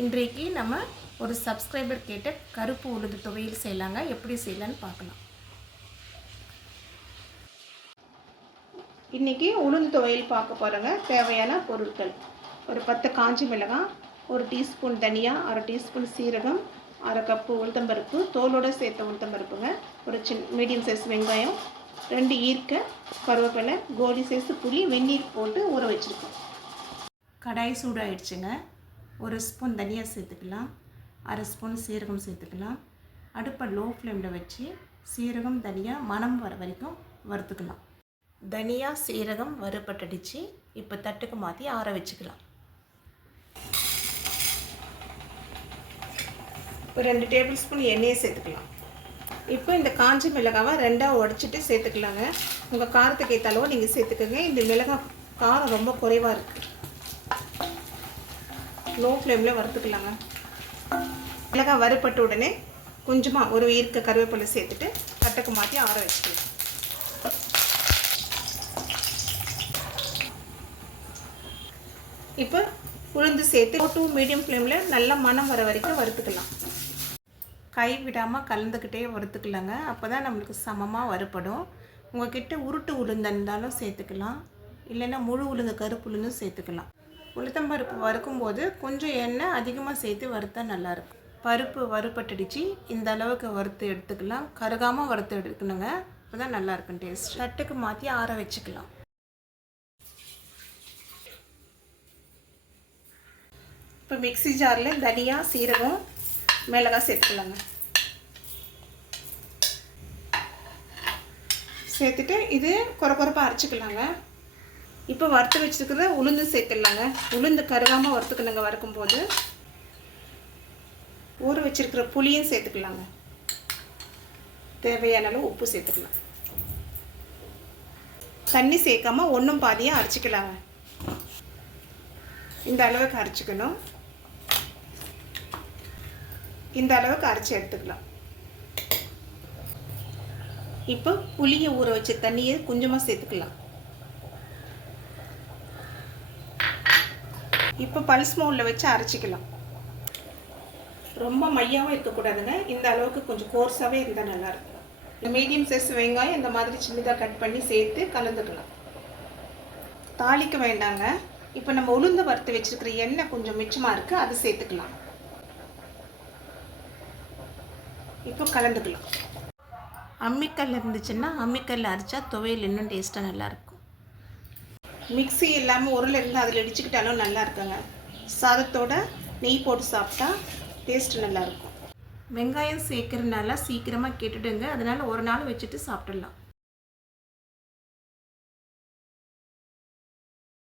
இன்றைக்கு நம்ம ஒரு சப்ஸ்கிரைபர் கேட்ட கருப்பு உளுந்து துவையல் செய்யலாங்க. எப்படி செய்யலான்னு பார்க்கலாம். இன்றைக்கி உளுந்து துவையல் பார்க்க போகிறோங்க. தேவையான பொருட்கள்: ஒரு 10 காஞ்சி மிளகாய், 1 டீஸ்பூன் தனியா, 1/2 டீஸ்பூன் சீரகம், 1/2 கப்பு உளுத்தம்பருப்பு, தோலோடு சேர்த்த உளுத்தம்பருப்புங்க, ஒரு மீடியம் சைஸ் வெங்காயம், 2 ஈர்க்க கருவேப்பிலை, கோலி சைஸ் புளி, வெந்நீர் போட்டு ஊற வச்சுருக்கோம். கடாய் சூடாகிடுச்சுங்க. 1 ஸ்பூன் தனியா சேர்த்துக்கலாம், 1/2 ஸ்பூன் சீரகம் சேர்த்துக்கலாம். அடுப்பை லோ ஃப்ளேமில் வச்சு சீரகம் தனியா மணம் வர வரைக்கும் வறுத்துக்கலாம். தனியா சீரகம் வறுபட்டடிச்சு இப்போ தட்டுக்கு மாற்றி ஆற வச்சுக்கலாம். இப்போ 2 டேபிள் ஸ்பூன் எண்ணெயை சேர்த்துக்கலாம். இப்போ இந்த காஞ்சி மிளகாவை 2ஆக உடச்சிட்டு சேர்த்துக்கலாங்க. உங்கள் காரத்துக்கு ஏற்ற அளவு நீங்கள் சேர்த்துக்கோங்க. இந்த மிளகாய் காரம் ரொம்ப குறைவாக இருக்குது. லோ ஃப்ளேமில் வறுத்துக்கலாங்க. மிளகாய் வறுப்பட்ட உடனே கொஞ்சமாக ஒரு ஈர்க்க கருவேப்பிலை சேர்த்துட்டு தட்டுக்கு மாற்றி ஆற வச்சுக்கலாம். இப்போ உளுந்து சேர்த்து 2 மீடியம் ஃப்ளேமில் நல்லா மணம் வர வரைக்கும் வறுத்துக்கலாம். கை விடாமல் கலந்துக்கிட்டே வறுத்துக்கலாங்க. அப்போ தான் நம்மளுக்கு சமமாக வறுப்படும். உங்கள்கிட்ட உருட்டு உளுந்து இருந்தாலும் சேர்த்துக்கலாம், இல்லைன்னா முழு உளுந்து கருப்பு உளுந்தும் சேர்த்துக்கலாம். உளுத்தம்பருப்பு வறுக்கும்போது கொஞ்சம் எண்ணெய் அதிகமாக சேர்த்து வறுத்தா நல்லாயிருக்கும். பருப்பு வறுப்பட்டடிச்சு இந்த அளவுக்கு வறுத்து எடுத்துக்கலாம். கருகாமல் வறுத்து எடுக்கணுங்க, அப்போ தான் நல்லாயிருக்கும் டேஸ்ட். தட்டுக்கு மாற்றி ஆற வச்சுக்கலாம். இப்போ மிக்ஸி ஜாரில் தனியா சீரகம் மிளகாய் சேர்த்துக்கலாங்க. சேர்த்துட்டு இது குறைப்பாக அரைச்சிக்கலாங்க. இப்போ வறுத்து வச்சுருக்கிற உளுந்து சேர்த்துடலாங்க. உளுந்து கருகாமல் வறுத்துக்கணுங்க. வறுக்கும்போது ஊற வச்சுருக்கிற புளியும் சேர்த்துக்கலாங்க. தேவையான அளவு உப்பு சேர்த்துக்கலாம். தண்ணி சேர்க்காம ஒன்றும் பாதியாக அரைச்சிக்கலாங்க. இந்த அளவுக்கு அரைச்சிக்கணும். இந்த அளவுக்கு அரைச்சி எடுத்துக்கலாம். இப்போ புளியை ஊற வச்ச தண்ணியை கொஞ்சமாக சேர்த்துக்கலாம். இப்போ பல்ஸ் மோடில் வச்சு அரைச்சிக்கலாம். ரொம்ப மையாகவும் இருக்கக்கூடாதுங்க. இந்த அளவுக்கு கொஞ்சம் கோர்ஸாகவே இருந்தால் நல்லாயிருக்கும். இந்த மீடியம் சைஸ் வெங்காயம் இந்த மாதிரி சின்னதாக கட் பண்ணி சேர்த்து கலந்துக்கலாம். தாளிக்க வேண்டாங்க. இப்போ நம்ம உளுந்து வறுத்து வச்சுருக்கிற எண்ணெய் கொஞ்சம் மிச்சமாக இருக்குது, அது சேர்த்துக்கலாம். இப்போ கலந்துக்கலாம். அம்மிக்கல் இருந்துச்சுன்னா அம்மிக்கல்ல அரைச்சா துவையல் இன்னும் டேஸ்ட்டாக நல்லாயிருக்கும். மிக்ஸி இல்லாமல் உருளை இருந்து அதில் இடிச்சுக்கிட்டாலும் நல்லா இருக்குங்க. சாதத்தோட நெய் போட்டு சாப்பிட்டா டேஸ்ட்டு நல்லாயிருக்கும். வெங்காயம் சேர்க்கறதுனால சீக்கிரமாக கெட்டுடுங்க. அதனால் ஒரு நாள் வச்சுட்டு சாப்பிட்றலாம்.